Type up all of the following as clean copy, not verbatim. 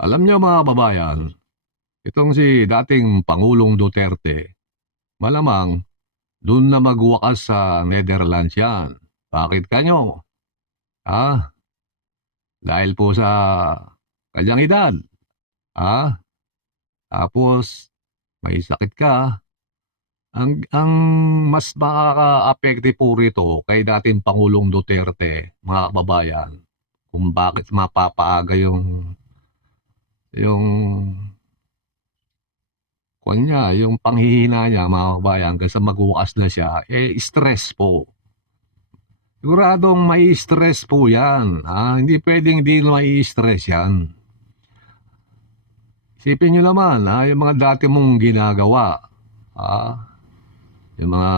Alam niyo mga kababayan, itong si dating Pangulong Duterte, malamang dun na magwakas sa Netherlands yan. Bakit kanyo? Ah, dahil po sa kanyang edad. Ah, tapos may sakit ka. Ang mas makaka-apekto po rito kay dating Pangulong Duterte, mga kababayan, kung bakit mapapaaga yung kanya, yung panghihina niya, mga kababayan, hanggang sa magwakas na siya, stress po. Siguradong may stress po yan. Hindi pwedeng di may stress yan. Isipin nyo naman, yung mga dati mong ginagawa, yung mga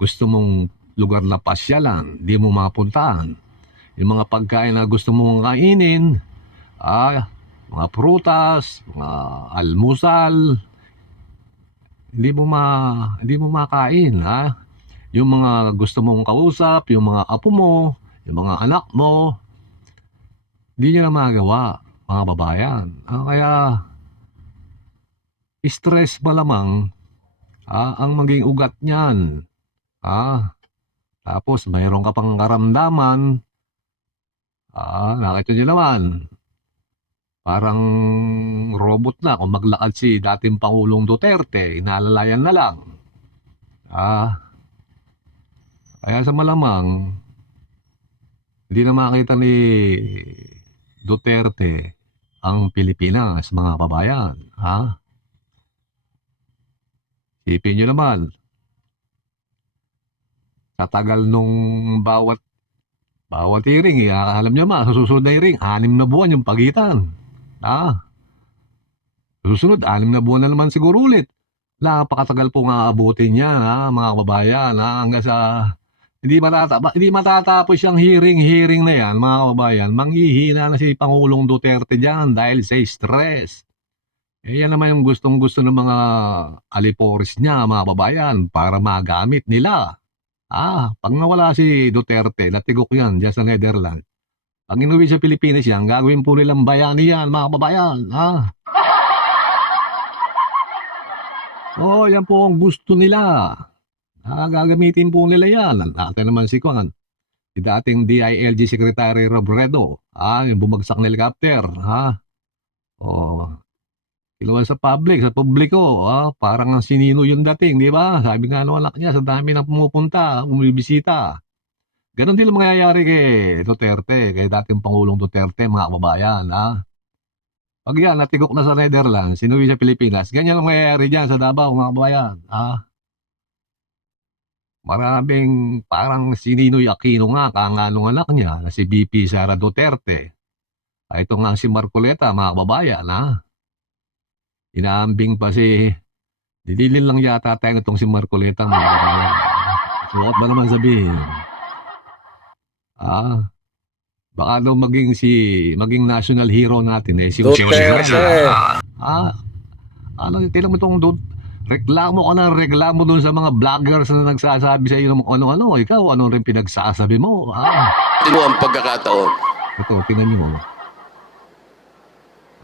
gusto mong lugar na pasyalan, di mo mapuntahan. Yung mga pagkain na gusto mong kainin, mga prutas, mga almusal, hindi mo makain, Yung mga gusto mong kausap, yung mga apo mo, yung mga anak mo, hindi nyo na magawa, mga babayan. Kaya, stress malamang, ang maging ugat niyan. Tapos, mayroon ka pang karamdaman, nakita nyo naman, parang robot na kung maglakad si dating Pangulong Duterte, inaalalayan na lang. Kaya sa malamang, hindi na makita ni Duterte ang Pilipinas, mga kababayan. Isipin nyo naman, sa tagal nung bawat hearing, alam nyo ma, susunod na hearing, 6 na buwan yung pagitan. Susunod, 6 na buwan na naman siguro ulit. Napakatagal po nga abutin yan, mga kababayan, hanggang sa hindi matatapos yung hearing na yan, mga kababayan. Manghihina na si Pangulong Duterte dyan dahil sa stress. Yan naman yung gustong-gusto ng mga aliporis niya, mga kababayan, para magamit nila. Pag nawala si Duterte, natigok yan dyan sa Netherlands. Pag inuwi sa Pilipinas yan, gagawin po nilang bayani yan, mga kababayan. Yan po ang gusto nila. Gagamitin po nila yan. Natin naman si dating DILG Secretary Robredo, yung bumagsak na helicopter, kinuha sa publiko, parang ang sinino yung dating, di ba? Sabi nga ng anak niya, sa dami na pumupunta, bumibisita. Ganon din ang mangyayari kay Duterte, kay dating Pangulong Duterte, mga kababayan, Pag yan, natigok na sa Netherlands, sinuwi sa Pilipinas, ganyan ang mangyayari dyan sa Davao, mga kababayan, Maraming parang si Ninoy Aquino nga, kaanganong anak niya, na si BP Sara Duterte. Ito nga si Marcoleta, mga kababayan, Inaambing pa didilin lang yata tayo itong si Marcoleta, mga kababayan. Suot ba naman sabihin? Baka daw maging national hero natin, si Duterte. Tinan mo itong reklamo ka ng reklamo dun sa mga vloggers na nagsasabi sa iyo ng ano-ano. Ikaw, ano rin pinagsasabi mo? Sino ang pagkakataon? Ito, tingnan nyo mo.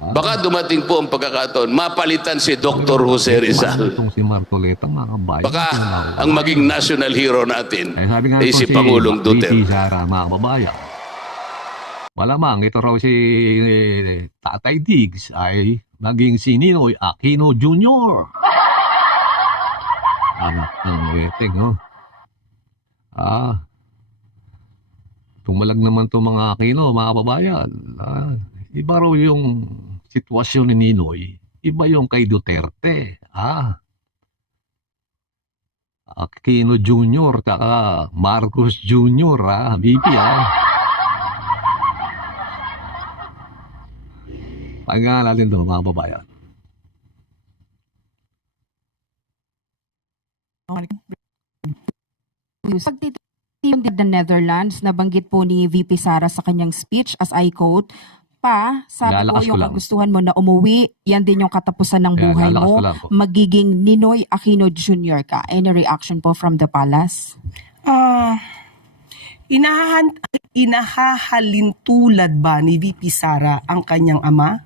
Baka dumating po ang pagkakataon, mapalitan si Dr. Jose Rizal. Itong si Marcoleta, mga kabayan. Baka ang maging national hero natin sabi nga ay si Pangulong BP Duterte. Sara, mga kababayan. Malamang, ito raw si Tatay Diggs ay maging si Ninoy Aquino Jr. Anak ng weting, tumalag naman itong mga Aquino, mga kababayan. Iba raw yung sitwasyon ni Ninoy. Iba yung kay Duterte. Aquino Jr. Taka Marcos Jr. BP, Pakinggan natin ito, mga kababayan. Pagtitiyong the Netherlands, nabanggit po ni VP Sara sa kanyang speech, as I quote, sabi ko Lalakas ko yung lang. kagustuhan mo na umuwi, yan din yung katapusan ng buhay lalakas mo, ko lang po. magiging Ninoy Aquino Jr. ka. Any reaction po from the palace? Inahahalintulad ba ni VP Sara ang kanyang ama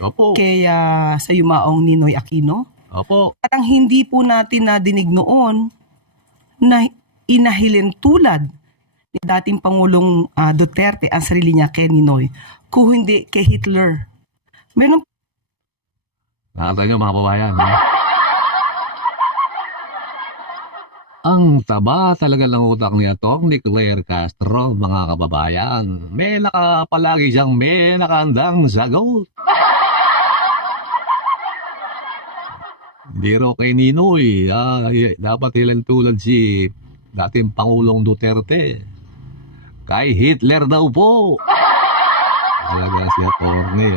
Opo. kaya sa yumaong Ninoy Aquino? Opo. Parang hindi po natin nadinig noon na inahilintulad ni dating Pangulong Duterte ang sarili niya kay Ninoy, kung hindi kay Hitler. Meron Nakita nyo mga kababayan, ha? Ang taba talaga ng utak ni Atty. Claire Castro, mga kababayan. Palagi siyang may nakaandang sagot. Hindi raw kay Ninoy. Dapat ilan tulad si dating Pangulong Duterte. Kay Hitler daw po. Talaga si Atty.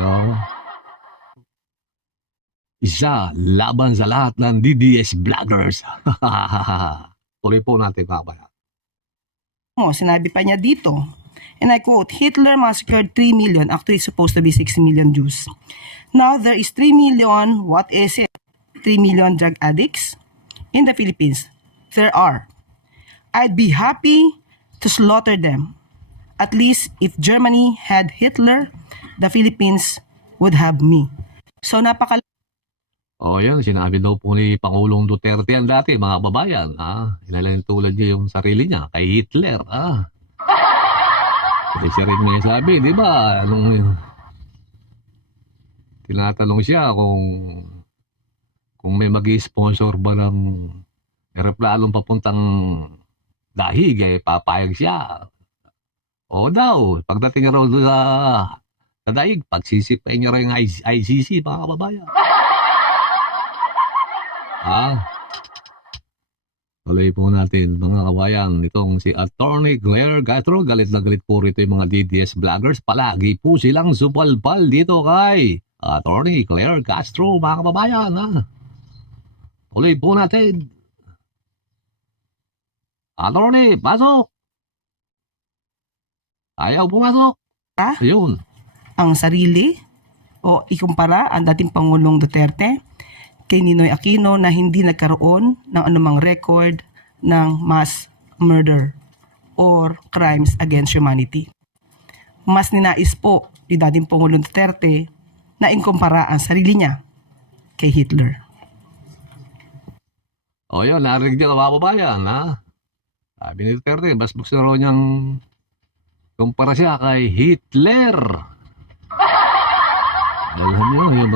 Isa laban sa lahat ng DDS vloggers. Tuloy po natin kabayan. sinabi pa niya dito, and I quote, Hitler massacred 3 million, actually supposed to be 6 million Jews. Now there is 3 million, what is it? 3 million drug addicts in the Philippines. There are. I'd be happy to slaughter them. At least if Germany had Hitler, the Philippines would have me. So Yun, sinabi daw po ni Pangulong Duterte yan dati, mga kababayan. Ilalang tulad niya yung sarili niya kay Hitler. Kasi siya rin may sabi, di ba? Tinatanong siya kung may mag-sponsor ba ng aeroplanong papuntang dahig, papayag siya. Oo daw, pagdating raw doon sa daig, pagsisipay niya raw yung ICC, mga kababayan. Tuloy po natin, mga kabayan, itong si Atty. Claire Castro, galit na galit po rito yung mga DDS vloggers. Palagi po silang supalpal dito kay Atty. Claire Castro, mga kababayan. Tuloy po natin. Atty., pasok! Ayaw pumasok. Ayun. ang sarili o ikumpara ang dating Pangulong Duterte kay Ninoy Aquino na hindi nagkaroon ng anumang record ng mass murder or crimes against humanity. Mas ninais po ni dating Pangulong Duterte na inkumpara ang sarili niya kay Hitler. Yun, narinig niyo mga kababayan, Sabi ni Duterte, mas gusto raw niyang kumpara siya kay Hitler. Alam niyo, yung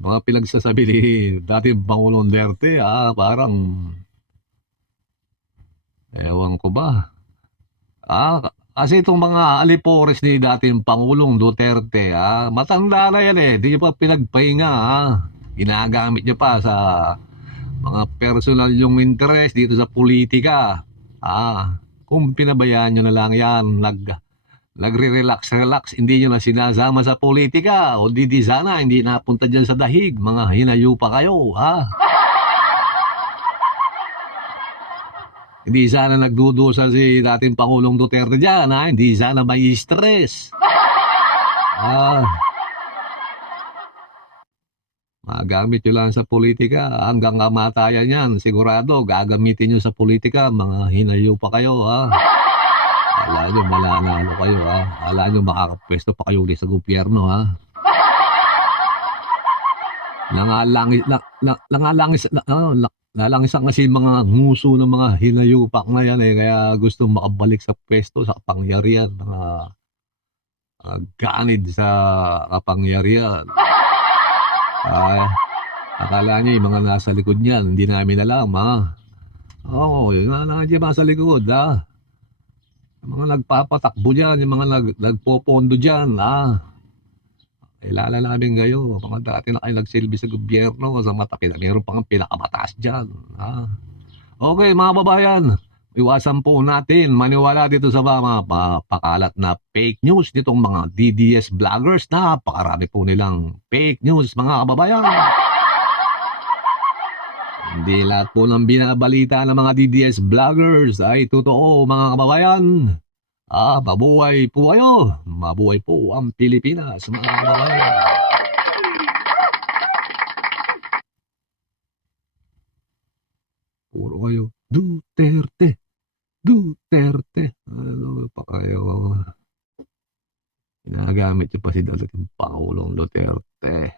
mga pinagsasabi ni dating Pangulong Duterte, parang ewan ko ba. Kasi itong mga alipores ni dating Pangulong Duterte, matanda na yan di pa pinagpahinga, Ginagamit niya pa sa mga personal yung interest dito sa politika. Kung pinabayaan nyo na lang yan, nagre-relax, hindi nyo na sinasama sa politika, o di sana hindi napunta dyan sa dahig, mga hinayo pa kayo, Hindi sana nagdudusa si dating Pangulong Duterte dyan, Hindi sana may stress. Magamit nyo lang sa politika hanggang kamatayan yan. Sigurado, gagamitin nyo sa politika, mga hinayo pa kayo, Ala nyo, malanalo kayo, Ala nyo, makakapwesto pa kayo ulit sa gobyerno, Nalangisan kasi mga nguso ng mga hinayupak na yan, kaya gusto makabalik sa pwesto, sa kapangyarihan, mga ganid sa kapangyarihan. Akala niya yung mga nasa likod niyan, hindi namin alam, yun na nandiyan nasa likod, Yung mga nagpapatakbo dyan, yung mga nagpopondo dyan, Kilala namin kayo, mga dati na kayo nagsilbi sa gobyerno, sa mata, mayroon pang pinakamataas dyan, Okay, mga babayan, iwasan po natin maniwala dito sa mga pakalat na fake news nitong mga DDS vloggers. Napakarami po nilang fake news, mga kababayan. Hindi lahat po ng binabalita ng mga DDS vloggers ay totoo, mga kababayan. Mabuhay po kayo. Mabuhay po ang Pilipinas, mga kababayan. Puro kayo, Duterte. Duterte. Ano pa kayo? Ginagamit yung pa si dating Pangulong Duterte.